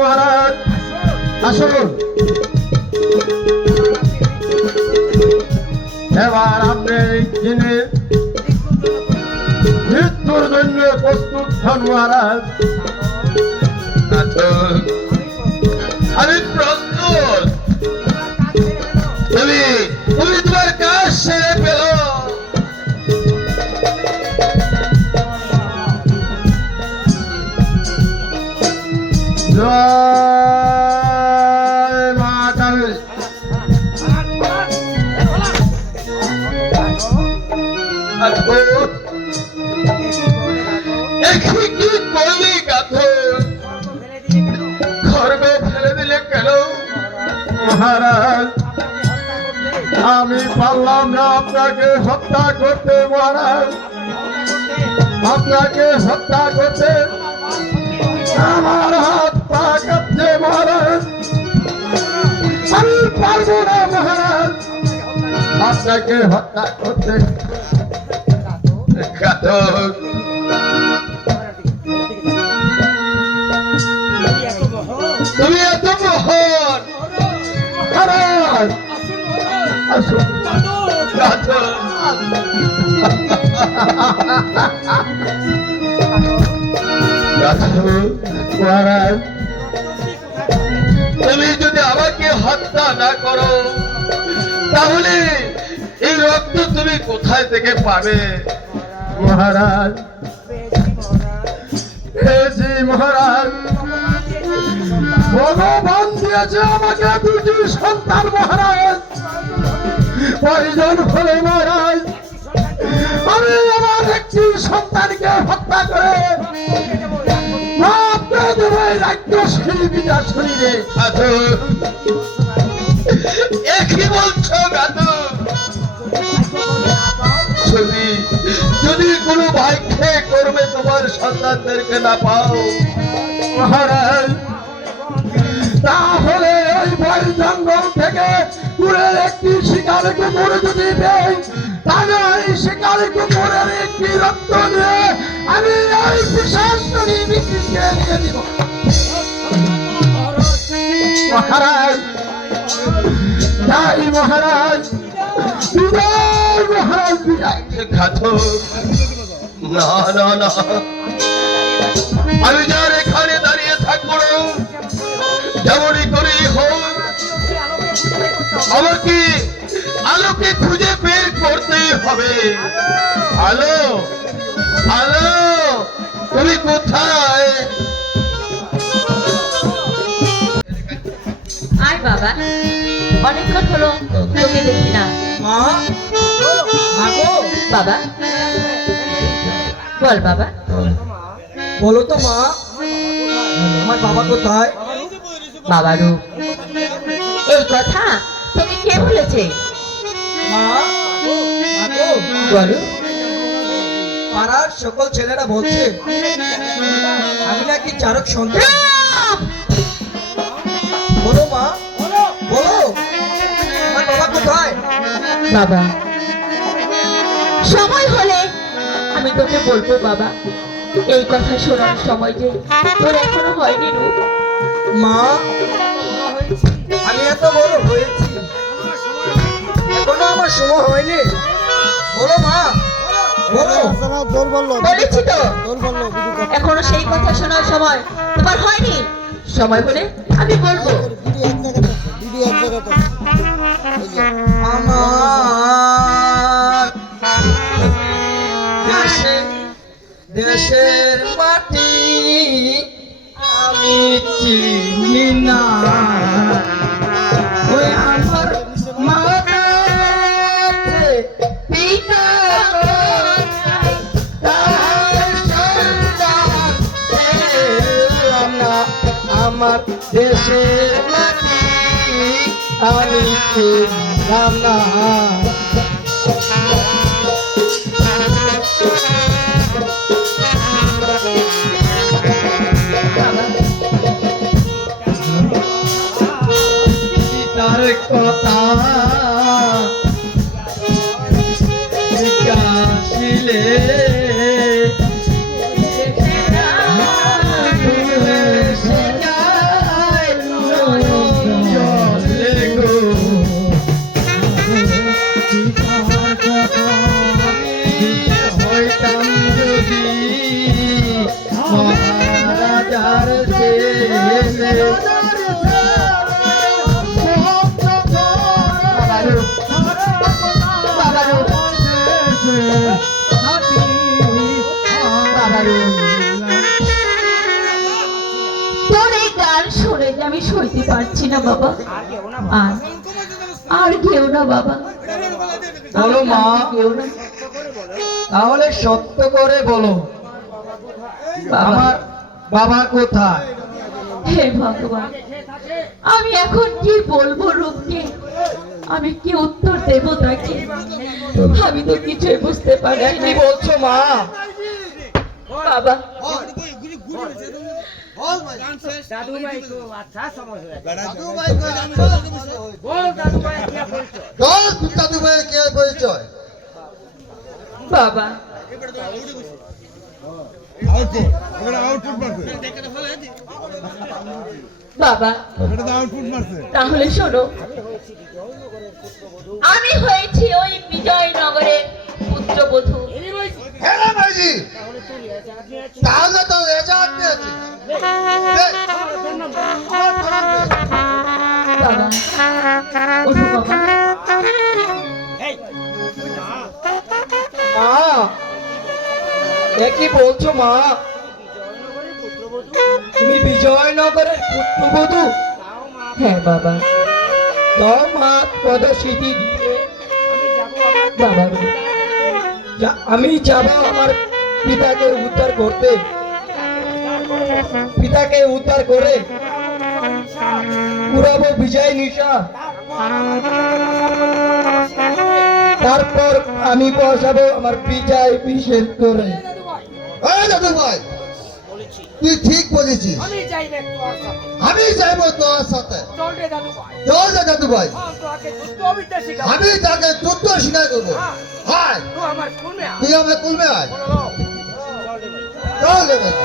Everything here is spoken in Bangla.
মহারাজ আসুন। এবার আপনি যিনি মৃত্যুর জন্য প্রস্তুত হন মহারাজ। আমি প্রস্তুত। তুমি তোমার কাজ সেরে পেল। জয় মা কালী। কি করলি খড়বে ফেলে দিলে কেন? মহারাজ আমি পারলাম না আপনাকে হত্যা করতে মহারাজ, আপনাকে হত্যা করতে আমার হাত পা কাঁপছে মহারাজ, আমি পারবো না মহারাজ আপনাকে হত্যা করতে। ঘাতক তুমি এত মহান মহারাজ আসুন। ঘাতক মহারাজ তুমি যদি আমাকে হত্যা না করো তাহলে এই রক্ত তুমি কোথায় থেকে পাবে? মহারাজ জি মহারাজ ভগবান দিয়েছে আমাকে দুটি সন্তান মহারাজ, প্রয়োজন হলে মহারাজ আমি আমার একটি সন্তানকে হত্যা করে রাজ্যশ্রী বিদার শরীরে। একই বলছো ঘাতক? যদি কোনো ভাগ্যে করবে তোমার সন্তানদেরকে না পাও মহারাজ তাহলে ওই বন জঙ্গল থেকে দূরে একটি শিকারী কুকুর যদি পেয়ে তাহলে ওই শিকারী কুকুরের একটি রক্ত নিয়ে আমি ওই পিশাচকে নিয়ে দিব। মহারাজ জয় মহারাজ, বিজয় মহারাজ বিজয়। ঘাতক না না না, আমি যার এখানে দাঁড়িয়ে থাকবো না, যেমনই করেই হোক আমাকে আলোকে খুঁজে বের করতে হবে। আলো আলো তুমি কোথায়? আয় বাবা, অনেকক্ষণ হলো তোকে দেখি না। বাবা বল বাবা। বলো তো মা, আমার বাবা কোথায়? বাবারও এই কথা তোকে কে বলেছে? মা বলো। পাড়ার সকল ছেলেরা বলছে আমি নাকি চারক সন্তান। বলো মা, বলো আমার বাবা কোথায়? বাবা সময় হলে আমি তোকে বলবো বাবা, এই কথা শোনার সময় যে তোর এখনো হয়নি রূপ। মা আমি এত বড় হয়েছি, এখনো আমার সময় হয়নি। বলো মা, বলো। বলেছি তো এখনো সেই কথা শোনার সময় তোমার হয়নি, সময় হলে আমি বলবো। আমার দেশের মাটি আমি চিনি না, ওই আমার মাকে পিতা আমার দেশের মাটি আমি চিনলাম না। পিতার কথা শিলে রাজার ছেলে তোর এই গান শুনে যে আমি সইতে পারছি না বাবা। আর আর কেউ না বাবা। বলো মা, কেউ না তাহলে সত্য করে বলো বাবা। আমার বাবা কোথায়? হে ভগবান, আমি এখন কি বলবো রূপকে? আমি কি উত্তর দেব তাকে? আমি তো কিছুই বুঝতে পারছি কি না বলছো মা? বাবা। বাবা, বাবা, তাহলে শোনো, আমি হয়েছি ওই বিজয়নগরের পুত্রবধূ। হ্যাঁ ভাইজি, তাহলে তো রেজাল্ট দিয়েছি। বাবা, ওঠো বাবা। মা, এ কি বলছো মা? তুমি বিজয়নগরের পুত্রবধূ? হ্যাঁ বাবা। দাও মা পদস্মৃতি দিয়ে। বাবা, আমি যাব আমার পিতাকে উদ্ধার করতে, পিতাকে উদ্ধার করে পুরাবো বিজয় নিশা। তারপর আমি বসাবো আমার বিজয় বিশেষ করে। এই দাদু ভাই, তুই ঠিক বলেছিস। আমি যাইব তোর সাথে। চল রে দাদু ভাই, আমি তাকে যুদ্ধ শিখাই দেবো। হায়, তুই আমার কুলমে আয়। চল রে দাদু।